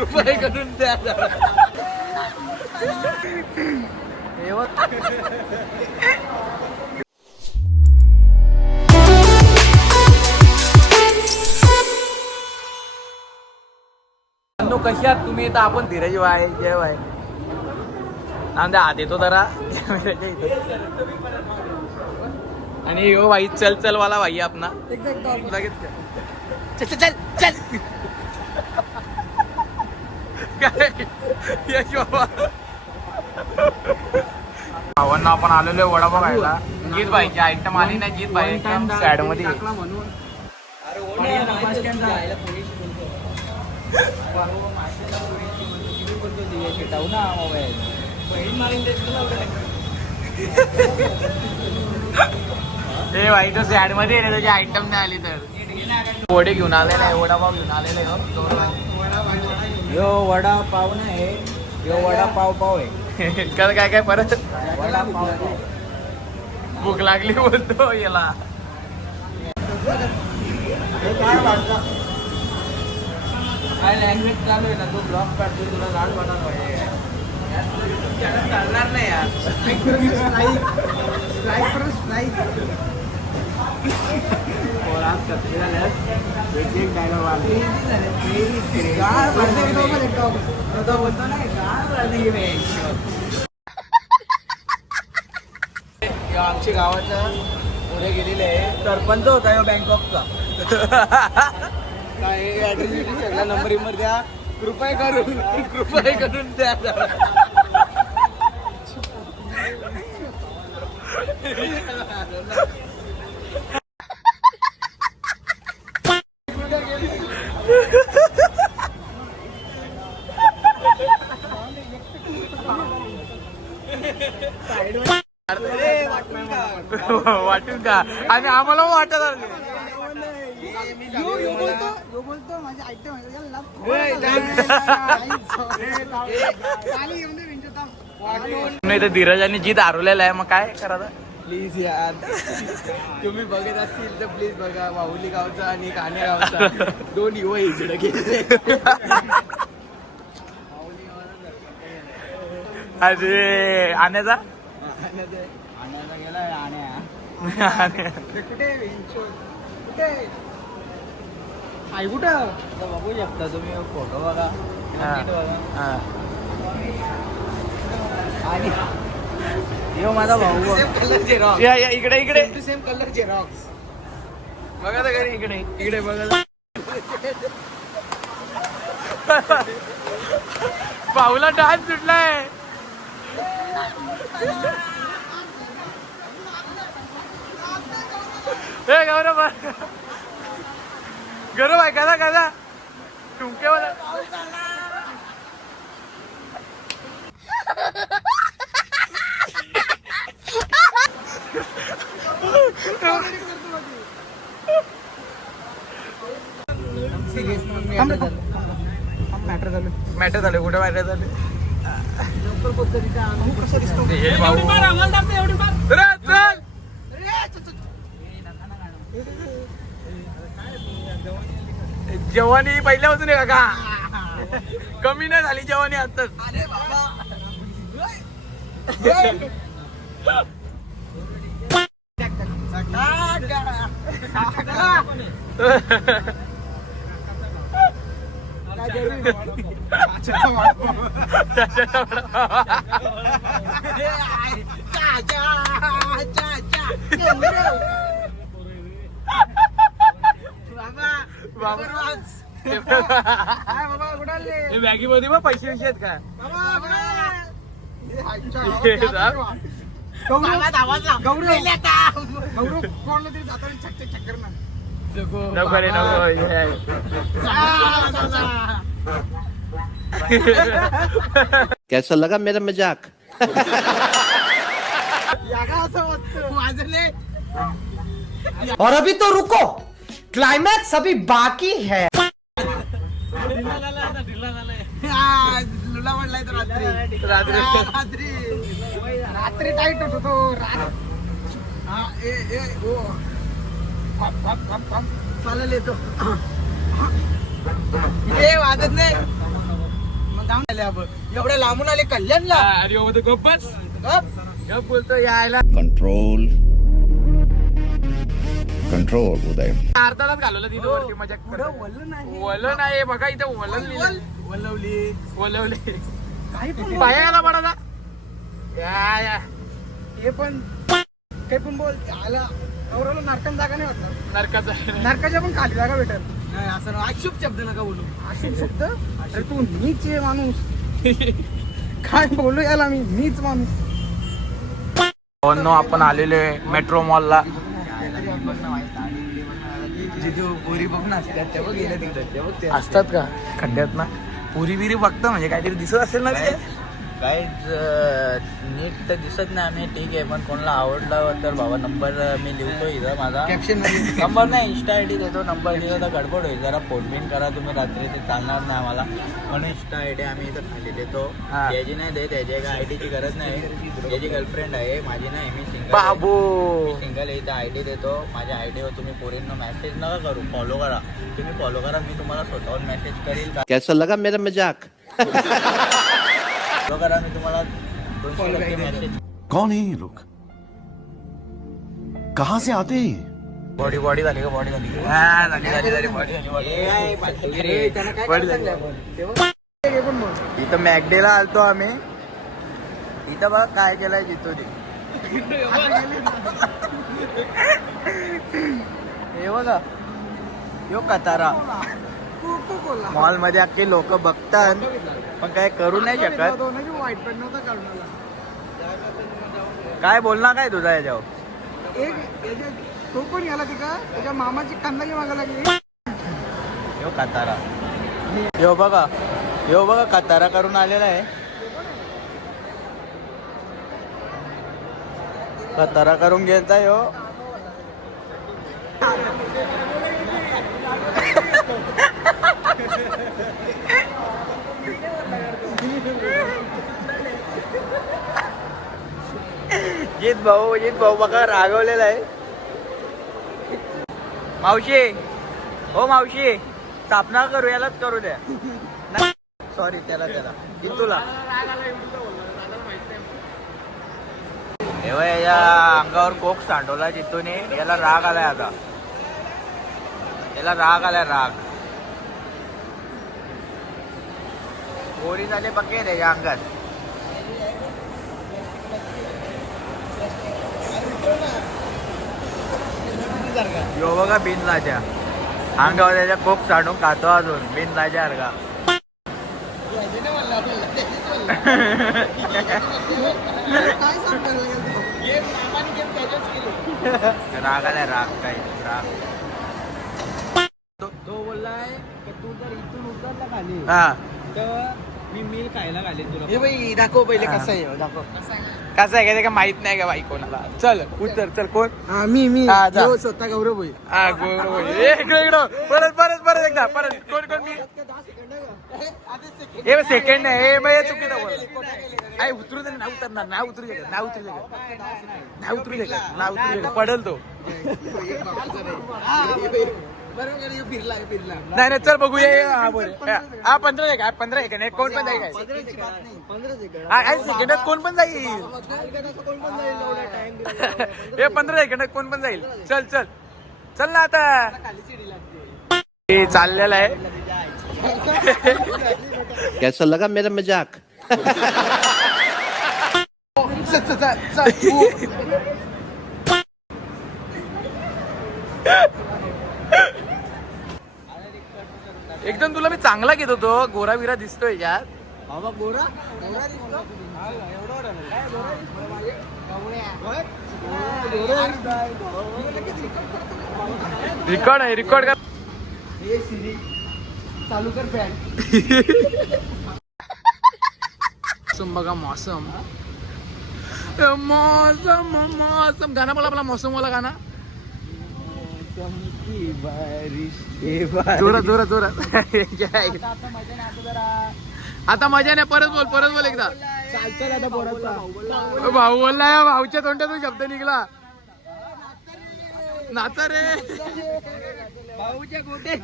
कृपया करून द्या. कशी आहात तुम्ही? तर आपण धीरज भाई जय भाई नांद्या हात येतो जरा आणि यो भाई चल चल वाला भाई आपला लगेच चल चल चल काय यश बाबा भावांना आपण आलेलो वडा बघायला. जीत भाईची आयटम आली नाही. जीत भाई सॅड मध्ये हे भाई तो सॅड मध्ये आहे. त्याची आयटम नाही आली तर वडे घेऊन आलेला आहे. वडापाव घेऊन आलेला आहे. यो वडा पाव नाही, यो वडा पाव पाव आहे. काय काय परत वडा पाव भूक लागली बोलतो याला. काय लँग्वेज चालू आहे ना, तो ब्लॉग काढतो, तुला लाड वाटायला पाहिजे. चालणार नाही यार. डायलॉग आमच्या गावाचा पुढे गेलेले आहे. सरपंच होता यो बँकॉकचा. काय ऍड्रेस सगळा नंबर द्या. कृपया करून द्या. वाटून का आणि आम्हाला वाटत नाही तर धीरज आणि जीत हरवलेला आहे. मग काय करायचं. प्लीज यार, तुम्ही बघत असतील तर प्लीज बघा. माहुली गावचा आणि कान्हे गावचा दोन युवा इकडे गेले. अरे आण्याचा गेला कुठे आई कुठं बघू शकता तुम्ही. फोटो बघा, बघा. आणि यो माझा भाऊ या इकडे इकडे सेम कलर झेरॉक्स. बघा तर घरी इकडे इकडे बघा. पाऊला डान्स सुटलाय. हे गौरव आहे कसा कसा टुमकेवाला. मॅटर झाले कुठे मॅटर झाले. जवानी पहिल्यापासून आहे का कमी नाही झाली जवानी आताच. मॅगी मध्ये मग पैसे विषय आहेत का. कैसा लगा मेरा मजाक. और अभी तो रुको, क्लाइमैक्स अभी बाकी है. लुला म्हणलाय तर रात्री टाईट होतो तो. चालेल येतो. वाजत नाही. एवढ्या लांबून आले कल्याणला. अरे हो तो गप्पच गप. गप बोलतो यायला कंट्रोल कंट्रोल उदय अर्धालाच घालवलं तिथं वरती मजा पुढं वळलं नाही. वलं नाही बघा इथं वलन लिहिलं वळवली. वलवले काही पण पायाला पडा या हे पण काही पण बोल आला नवऱ्याला नाटकात जागा नाही वाटत. नरकाचा नरकाच्या पण खाली जागा भेटल नाही. असं अशुभ शब्द नका बोलू. अशुभ शब्द अरे तू नीच आहे माणूस. काय बोलू याला मी नीच माणूस. आपण आलेलो आहे मेट्रो मॉलला. जिथे पोरी बघून असतात तेव्हा गेलं तिकडं तेव्हा ते असतात का खड्ड्यात ना पुरी बिरी बघता म्हणजे काहीतरी दिसत असेल ना ते. काही नीट तर दिसत नाही आम्ही ठीक आहे पण कोणाला आवडला तर बाबा नंबर मी लिहितो इथं माझा कॅप्शन मध्ये नंबर नाही इंस्टा आय डी देतो नंबर दिला तर गडबड होईल जरा फोन बिन करा तुम्ही रात्री ते चालणार नाही आम्हाला म्हणून इंस्टा आय डी आम्ही इथं खाली देतो हा. त्याची नाही दे त्याची एका आय डीची गरज नाही त्याची गर्लफ्रेंड आहे माझी नाही मी सिंगल बाबू सिंगल आहे इथं आय डी देतो माझ्या आय डीवर तुम्ही पोरींना मेसेज नका करू फॉलो करा तुम्ही फॉलो करा मी तुम्हाला स्वतःहून मेसेज करील का कैसा लगा मेरा मजाक फॉलो करा मी तुम्हाला 200 मेसेज कौन है ये लोग कहाँ से आते हैं ये? बॉडी बॉडी झाली का बॉडी झाली हा, झाली बॉडी त्यांना काय करायला सांगितलं आपण? तेव्हा हे पण बोल. इथं मॅकडेला आलतो आम्ही इथं बघ काय केलंय जितोनी हे बघा यो कतारा कोको-कोला. मॉल मध्ये अख्खे लोक बघतात पण काय करू नाही शकत दोन्ही वाईट पण नव्हता करणार. काय बोलणार काय तुझा याच्यावर तो पण याला तिका त्याच्या मामाची कांदाची मागा लागली. यो कतारा यो बघा कतारा करून आलेला आहे कतारा करून गेलता यो जित भाऊ बघा रागवलेला आहे मावशी हो मावशी स्थापना करू यालाच करू द्या सॉरी त्याला जितूला तेव्हा याच्या अंगावर कोक सांडवला जितूने याला राग आलाय आता याला राग आलाय राग गोळी झाले बघे त्याच्या अंगात यो बघा बिन राजा अंगावर त्याच्या कोक सांडून खातो अजून बिन राजा अर्गा काय सांगतो राग आलाय राग काय राग तो बोललाय की तू जर इथून उतरला खाली हा तर मी मिल खायला घालेन तुला. हे बाई दाखव पहिले कसं आहे दाखव. कसं आहे का ते का माहित नाही का बाई कोणाला चल उतर चल कोण हा मी हा, जा. यो स्वतः गौरव होईल. हा गोड इकडं परत एकदा परत कोण मी हे सेकंड नाही हे मग चुकीचं बोल नाही उतरू दे नाही उतरणार नाही उतरू दे पडल तो बरोबर यो फिरला नाही चल बघूया हा बोल हा 15 आहे का 15 आहे का नाही कोण पण जाईल काय 15 सेकंड. हा सेकंडात कोण पण जाईल कोण पण जाईल एवढा टाइम. हे 15 सेकंडात कोण पण जाईल चल ना आता हे चाललेलं आहे कैसा लगा मेरा मजाक एकदम तुला मी चांगला घेत होतो गोरा बिरा दिसतोय यार बाबा गोरा रेकॉर्ड कर हे सिरी चालू कर फॅन. मौसम बघा मौसम गाणं बोला आपला मौसम वाला गाणं जोरात आता मजा नाही परत बोल एकदा चालतं आता पोराचा. भाऊ बोलला भाऊच्या तोंडातून शब्द निघला नाचा रे भाऊच्या गोटे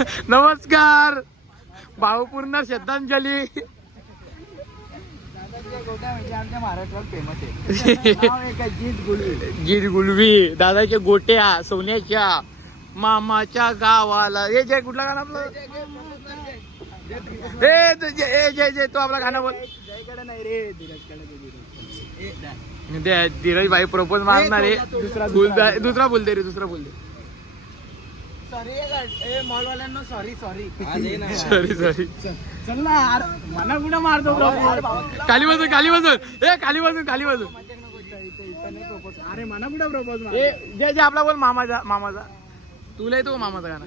नमस्कार भावपूर्ण श्रद्धांजली. गोट्या म्हणजे आमच्या महाराष्ट्रात फेमस आहे. नाव एक आहे, जीत गुलवी. गिर गुलवी दादाच्या गोट्या सोन्याच्या मामाच्या गावाला. हे जय कुठला गाणं आपलं? जय जय जय तो आपला गाणं बोल. जयकडे नाही रे, धीरजकडे. धीरज भाई प्रपोज मारणार आहे. दुसरा दुसरा बोलते रे, दुसरा बोलते. सॉरी मॉलवाल्यांना सॉरी सॉरी. Sorry sorry. चल ना यार, मना कुठं मारतो प्रपोज. खाली बसून खाली बसून ए खाली बसून खाली बसून. अरे मना कुठं प्रपोज मार. जे जे आपला बोल मामाचा मामाचा. तुला येतो मामाचा गाणं.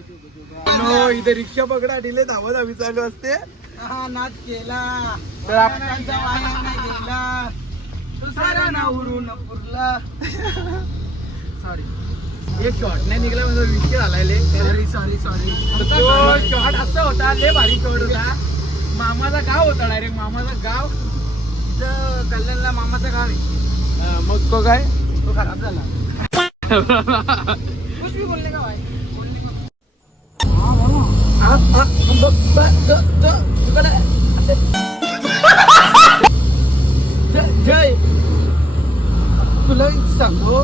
नो इथे रिक्षा पकडा दिले, धावत धावी चालू असते. हा नाच केला तर आप- वायाने गेला, दुसरा ना उरून पुरला. सॉरी, एक शॉट नाही निघला म्हणजे विषय झालाय. Sorry sorry sorry. तो शॉट असा होता, लय भारी शॉट होता. मामाचा गाव होता डायरेक्ट, मामाचा गाव. इथं कल्याणला मामाचं गाव आहे. मग तो काय तो खराब झाला. कुछ भी बोलने का भाई. जय तुला सांगतो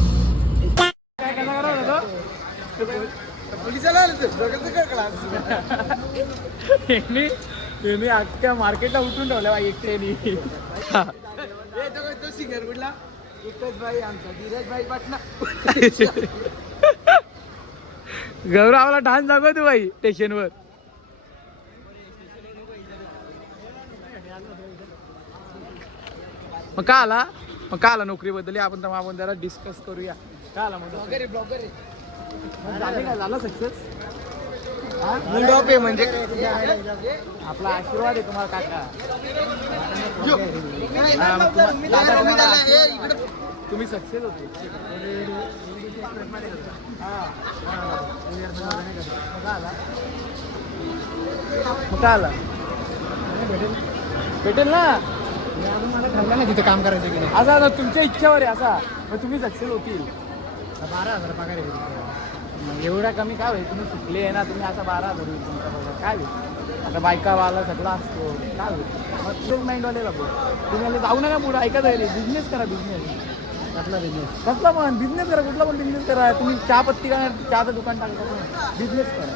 काय करणार होता पोलिसाला आलं तर बघायचं काय क्लास. तो अख्ख्या मार्केटला उठून ठेवल्या बाई एकट्याने. तो सिंगर कुठला. एकच भाई आमचा धीरज भाई पाटणा. गौरवला डान्स दाखवतो बाई स्टेशनवर. मग का आला नोकरी बद्दल आपण जरा डिस्कस करूया. का आला मग ब्लॉगर ब्लॉगर झाले का झालं सक्सेस. मुंड ऑफ आहे म्हणजे आपला आशीर्वाद आहे तुम्हाला काका. तुम्ही सक्सेस होते. मग आला भेटेल ना. मला ठरलं ना तिथं काम करायचं की नाही. असा तुमच्या इच्छावर आहे असा. मग तुम्ही सक्सेस होतील. 12,000 पगार आहे. मग एवढा कमी काय होईल. तुम्ही शिकले आहे ना, तुम्ही आता 12,000 होईल तुमचा पगार. काय होईल आता बायकावाला सगळा असतो. काय होईल मग तेच माइंडवाले बाबू. तुम्ही आले जाऊ नका पुढे ऐकत राहिले. बिझनेस करा बिझनेस. कसला बिझनेस. कसला पण बिझनेस करा, कुठला पण बिझनेस करा. तुम्ही चहा पत्ती करा, चहाचं दुकान टाकता पण बिझनेस करा.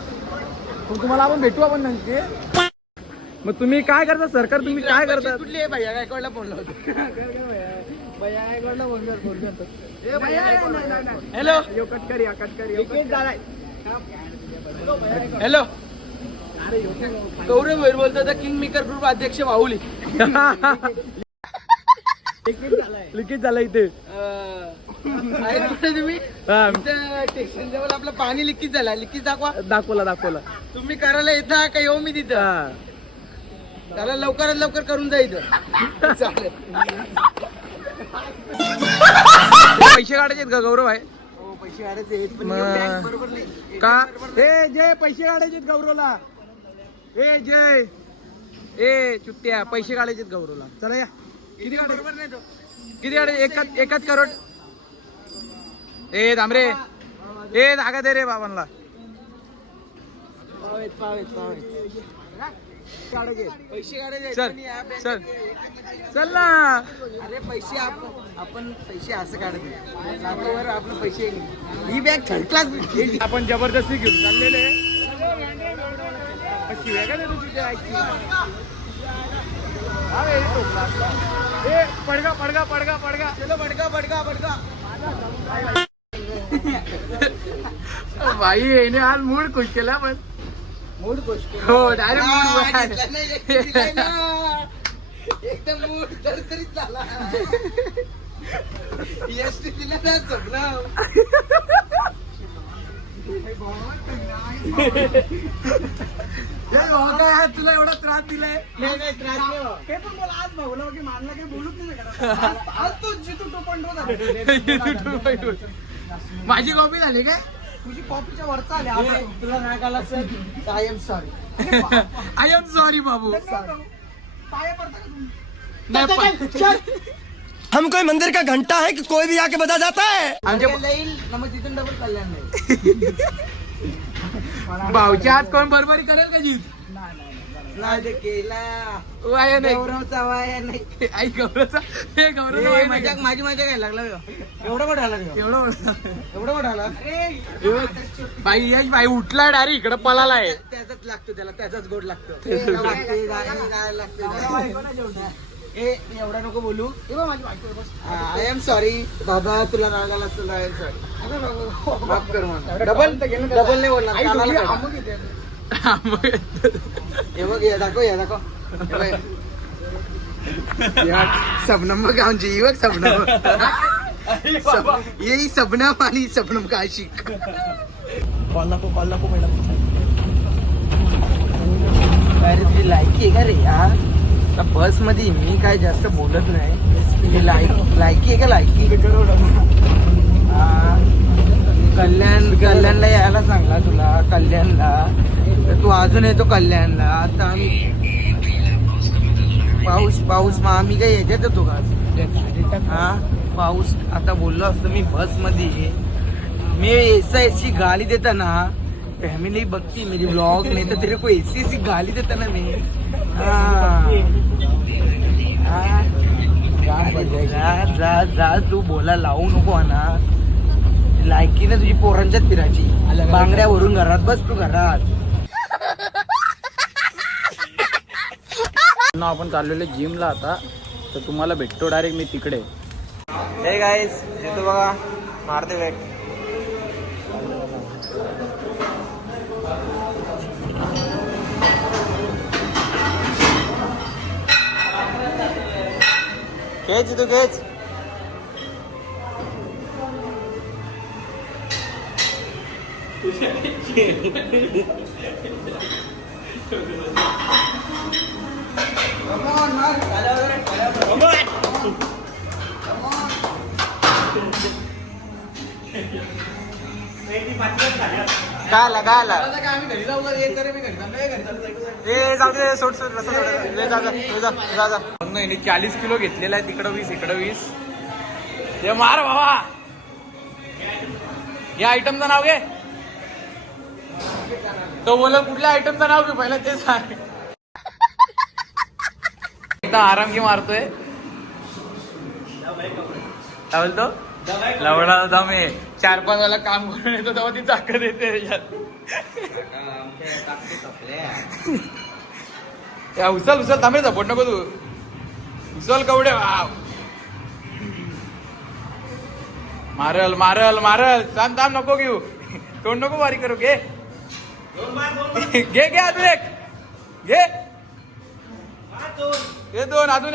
मग तुम्हाला आपण भेटू आपण नक्की. मग तुम्ही काय करता सरकार, तुम्ही काय करता. कुठली आहे भैया गायकवाडला फोन लावतो. भैया गायकवाडला फोन करतो. हॅलो कटकरी हॅलो गौरव भैर बोलतो तर किंग मेकर ग्रुप अध्यक्ष माहुली. लिकेज झाला इथे. आहे कुठे तुम्ही. हा, स्टेशन जवळ आपलं पाणी लिकेज झाला. लिकेज दाखवला तुम्ही करायला येता का येऊ मी तिथं. हा. त्याला लवकरात लवकर करून जा इथं. चालेल. पैसे काढायचे का गौरव आहे. हो पैसे काढायचे आहेत, पण मग- बँक बरोबर नाही. का बरोबर ए जय पैसे काढायचे गौरवला. ए जय ए चुट्ट्या पैसे काढायचे गौरवला. चला या. किती काढायचे बरोबर नाही तो. किती काढायचे. एकाच करोड. ए थांबरे ए जागा दे रे बाबांना. पावेत. पैसे काढायचे चल पण या बँकेत चल एक- चल ना. अरे पैसे आपण पैसे असं काढत नाही. लाखोवर आपण पैसे ही बँक थर्ड क्लास. आपण जबरदस्ती घेऊन चाललेले. शिव्या का देतो तुझ्या आईची. अरे टोपला असला. ए पडगा चलो बडका. भाई येणे आज मूड खुश केला पण. मूड गोष्ट. हो डायरेक्ट मूड. एकदम मूड तरतरीत झाला. एसटी दिला ना सगळं. तुला एवढा त्रास दिलाय. नाही त्रास नाही हो. हे पण मला आज भावलं की मानला काही बोलूच नाही. आज तो जितू 2.0 झाला. माझी कॉपी झाली काय. तुझी कॉपीच्या वरचा आले. तुला नाही आला sir I am sorry. I am sorry बाबू. पाया पडता का तुम्ही. नाही हम कोई मंदिर का घंटा है कि कोई भी आके बजा जाता है. आमच्या येईल ना मग तिथून डबल कल्याण नाही. भाऊच्या आज कोण बरोबरी करेल का जीत नाही ते केला वाया नाही गौरवचा वाया नाही आई गौरवचा हे गौरव ए, माझी मजा काय लागला ह्यो? एवढं मोठं आला ह्यो? एवढं एवढं मोठं आला बाई यश भाई उठला डायरेक्ट इकडं पळालाय त्याचाच लागतो त्याला त्याचाच गोड लागतो ए एवढा नको बोलू आय एम सॉरी दादा तुला राग आला तुला आय एम सॉरी माफ कर मला डबल नाही बोलणार कानाला पडला. हे बघ हे दाखव हे दाखव हे बघ. या सबनम बघ आमची ही बघ सबनम यही सबनम आणि सबनम का आशिक कॉल नको मॅडम अरे तुझी लायकी आहे का रे यार बस मध्ये मी काय जास्त बोलत नाही तुझी लायकी आहे का लायकी कल्याणला यायला सांगला तुला कल्याणला तर तू अजून येतो कल्याणला आता आम्ही पाऊस मग आम्ही काय याच्यात येतो का हा पाऊस आता बोललो असतो मी बस मध्ये मी ऐसी गाली देता ना फॅमिली बघती मेरी ब्लॉग नाही तर तेरे को ऐसी गाली देता ना मी जा तू बोला लावू नको ना लायकीने तुझी पोरांच्यात फिरायची बांगड्यावरून घरात बस तू घरात आपण चाललेलो जिमला आता तर तुम्हाला भेटतो डायरेक्ट मी तिकडे हे गाईस येतो बघा मारते बॅग खेच तू खेच काय आला सोड जा 40 किलो घेतलेला आहे तिकडं 20 इकडं 20 ते मार बाबा या आयटमचं नाव घे तो बोला कुठल्या आयटमचं नाव घे पहिला ते सांग एकदा आराम की मारतोय काय बोलतो लवडा दम आहे 4-5 वाला काम करून येतो तेव्हा ती ताकद येते त्याच्यात उचल थांबे सपोर्ट नको तू उचल कवडे वाव मारल थांब नको घेऊ तोंड नको बारी करू घे अजून एक घे दोन अजून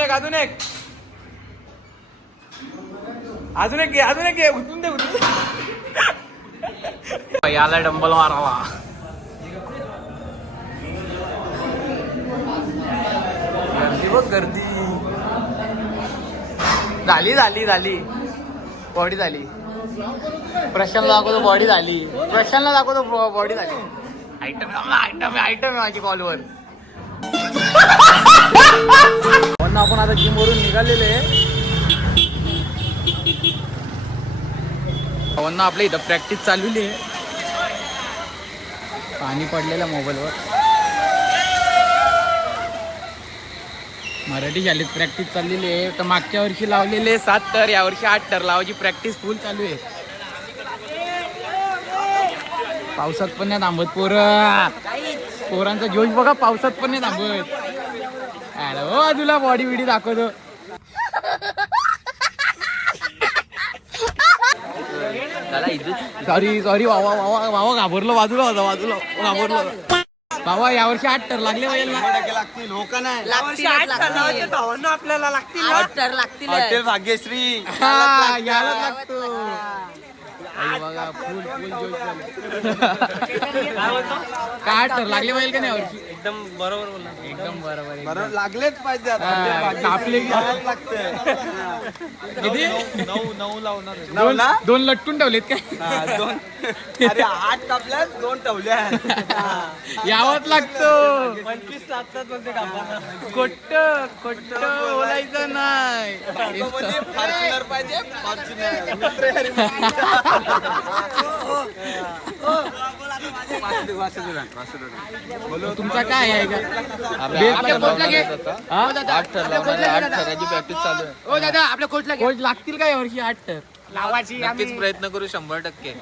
एक घे उचलून दे याला डंबल मारावा गर्दी झाली बॉडी झाली प्रशांतला दाखवतो बॉडी झाली आयटम आहे माझी कॉलवर आपण आता जिम वरून निघालेले आपल्या इथं प्रॅक्टिस चालवली आहे पाणी पडलेलं मोबाईलवर मराठी शाळेत प्रॅक्टिस चाललेली आहे तर मागच्या वर्षी लावलेले 7 तर यावर्षी 8 तर लावायची प्रॅक्टिस फुल चालू आहे पावसात पण नाही थांबत पोरांचा जोश बघा पावसात पण नाही थांबत तुला बॉडी बिडी दाखवतो सॉरी बाबा घाबरलो बाजूला घाबरलो बाबा यावर्षी 8 तर लागले पाहिजे आपल्याला लागतील हॉटेल भाग्यश्री यायला लागतो बघा फुल जोश काय 8 तर लागले पाहिजे का नाही यावर्षी एकदम बरोबर बोलला एकदम बरोबर एकदम. बरोबर लागलेच पाहिजे आता. हा, कापले की लागतंय किती? 9 लावणार दोन लटकून ठेवलेत काय? दोन अरे 8 कापल्या 2 ठेवल्या यावंच लागतो 25 लागतात बोलते कापायला. खोट बोलायचं नाही. फॉर्च्युनर पाहिजे फॉर्च्युनर तुमचा काय आहे का? आपल्या कोचला घे. हा? प्रॅक्टिस चालू आहे. ओ दादा आपल्या कोचला घे. कोच लागतील का यावर्षी 8 तर लावायची नक्कीच प्रयत्न करू 100%.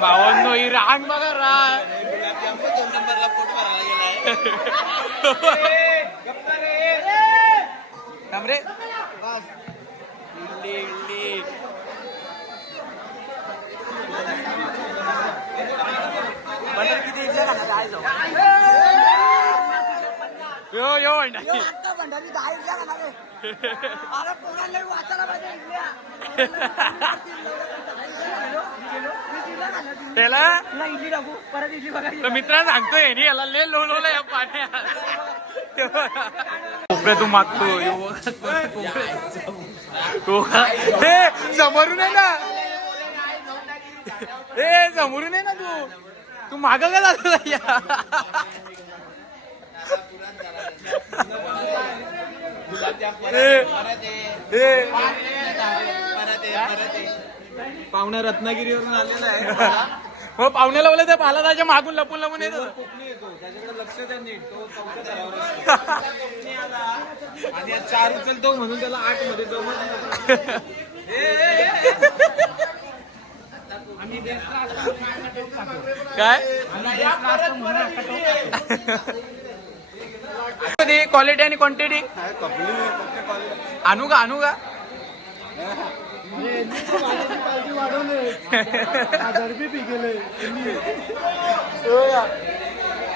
भावांनो ही रांग बघा रांग. थांब रे. इल्ली, इल्ली. यो यो भंडारी. त्याला तर मित्रांनो सांगतोय नी याला लय लोळवलं या पाण्यात. कोपऱ्यातून मागतो हे समोरून आहे ना. ए समोरून आहे ना तू माग का जातो या. पाहुणा रत्नागिरीवरून आलेला आहे. मग पाहुण्याला बोलले तर बालादाच्या मागून लपून लपून येतो. त्याच्याकडे लक्ष द्या नीट. तो चौथ्या थरावर असतो. आणि 4 उचलतो म्हणून त्याला 8 मध्ये जमत. काय क्वालिटी आणि क्वांटिटी आणू का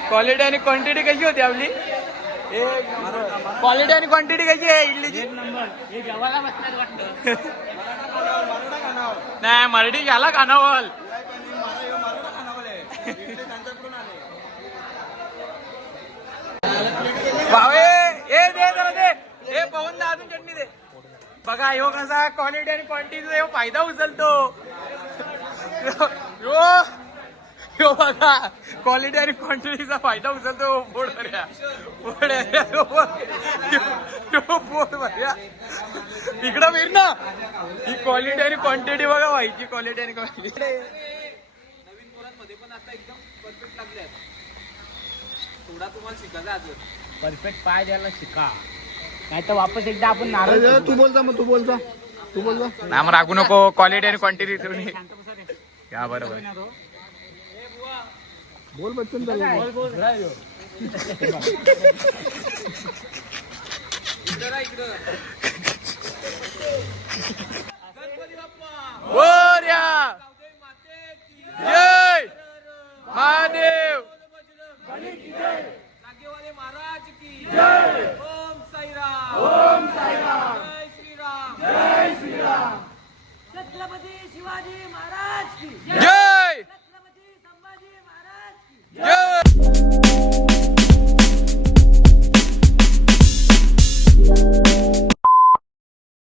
क्वालिटी आणि क्वांटिटी कशी होती आपली. क्वालिटी आणि क्वांटिटी कशी आहे इडलीची. नाही मराठी घ्याला खानावल. भावे ए दे जरा दे. हे पवन दा अजून चटणी दे. बघा ह्यो कसा क्वालिटी आणि क्वांटिटीचा ह्यो फायदा उचलतो. ह्यो बघा क्वालिटी आणि क्वांटिटीचा फायदा उचलतो. बोर्ड भर्या इकडं फिर ना. ही क्वालिटी आणि क्वांटिटी बघा व्हायची. क्वालिटी आणि क्वांटिटी नवीन पोरांमध्ये पण आता एकदम परफेक्ट लागले. थोडा तुम्हाला शिकायचा अजून. परफेक्ट पाय द्यायला शिका. नाही तर वापस एकदा आपण नारळ. तू बोलता नाम रागू नको. क्वालिटी आणि क्वांटिटी तुम्ही या बरोबर. बोल बच्चन बोर्या जय महादेव. जागेवाले महाराज की जय. ओम साईराम. ओम साईराम. जय श्रीराम. जय श्रीराम. छत्रपती शिवाजी महाराज की जय.